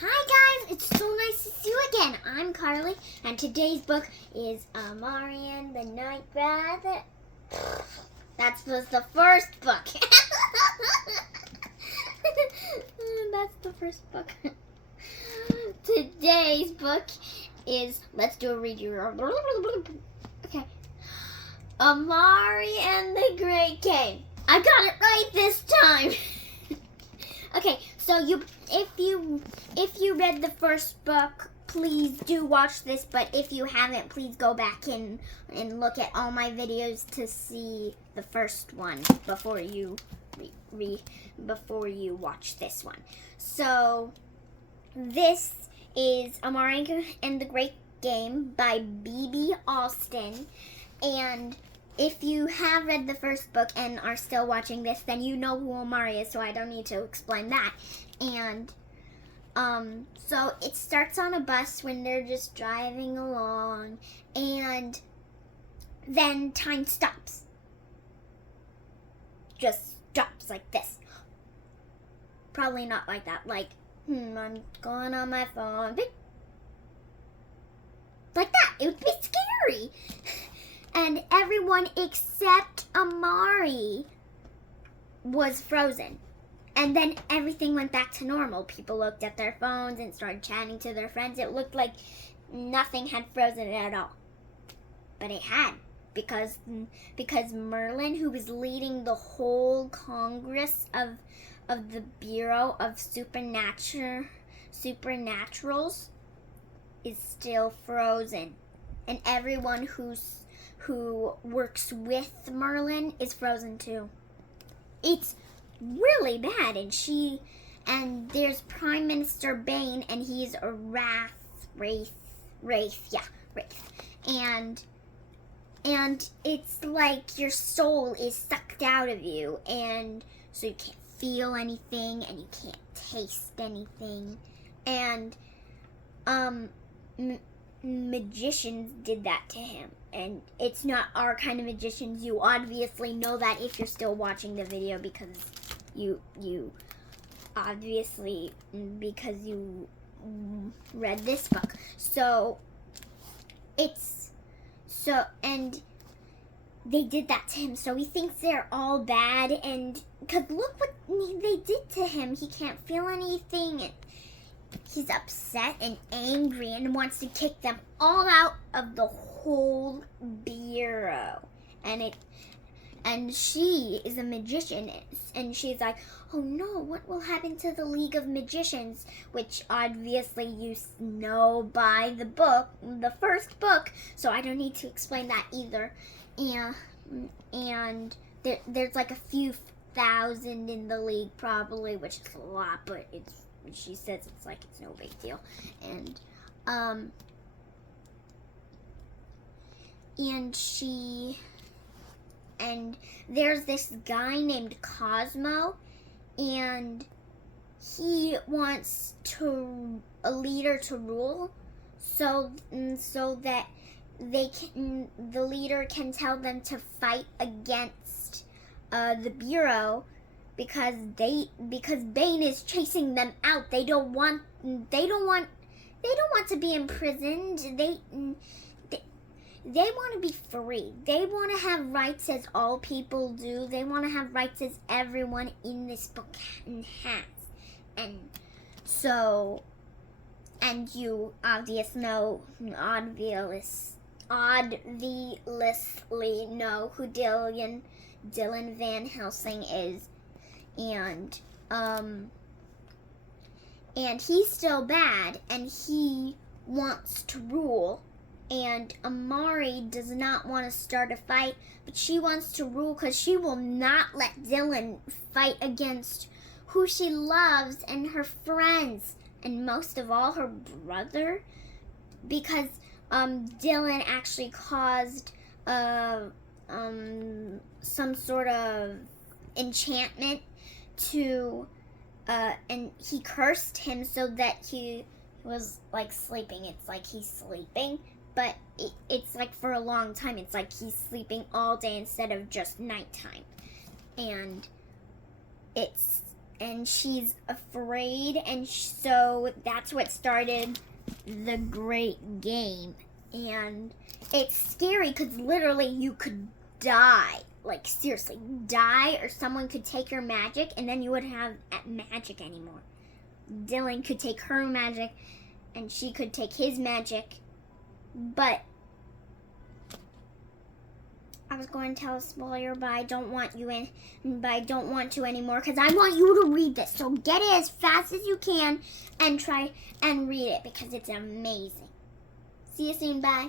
Hi guys, it's so nice to see you again. I'm Karli, and today's book is Amari and the Night Rabbit. That was the first book. That's the first book. Today's book is, let's do a redo. Okay. Amari and the Great Game. I got it right this time. Okay, so if you read the first book, please do watch this. But if you haven't, please go back and look at all my videos to see the first one before you before you watch this one. So this is Amari and the Great Game by B.B. Alston, and if you have read the first book and are still watching this, then you know who Amari is, so I don't need to explain that. And so it starts on a bus when they're just driving along, and then time stops. Just stops like this. Probably not like that. Like, I'm going on my phone. Like that. It would be scary. And everyone except Amari was frozen. And then everything went back to normal. People looked at their phones and started chatting to their friends. It looked like nothing had frozen at all. But it had. Because Merlin, who was leading the whole Congress of the Bureau of Supernaturals, is still frozen. And everyone who works with Merlin is frozen too. It's really bad, and there's Prime Minister Bane, and he's a Wraith, and it's like your soul is sucked out of you, and so you can't feel anything, and you can't taste anything, and magicians did that to him. And it's not our kind of magicians. You obviously know that if you're still watching the video, because you read this book. And they did that to him. So he thinks they're all bad, and because look what they did to him. He can't feel anything, and he's upset and angry and wants to kick them all out of the whole bureau. And she is a magician, and she's like, oh no, what will happen to the League of Magicians? Which obviously you know by the book, the first book, so I don't need to explain that either. And there's like a few thousand in the league probably, which is a lot, but she says it's like it's no big deal. And there's this guy named Cosmo, and he wants a leader to rule, so that the leader can tell them to fight against the Bureau, because Bane is chasing them out. They don't want to be imprisoned. They want to be free. They want to have rights as all people do. They want to have rights as everyone in this book has. And you obviously know who Dylan Van Helsing is. And he's still bad, and he wants to rule. And Amari does not want to start a fight, but she wants to rule because she will not let Dylan fight against who she loves and her friends, and most of all her brother, because Dylan actually caused some sort of enchantment to and he cursed him so that he was like sleeping. It's like he's sleeping, but it's like for a long time. It's like he's sleeping all day instead of just nighttime. And and she's afraid, and so that's what started the great game. And it's scary because literally you could die, like seriously die, or someone could take your magic and then you wouldn't have magic anymore. Dylan could take her magic and she could take his magic, but I was going to tell a spoiler, but I don't want to anymore because I want you to read this. So get it as fast as you can and try and read it because it's amazing. See you soon. Bye.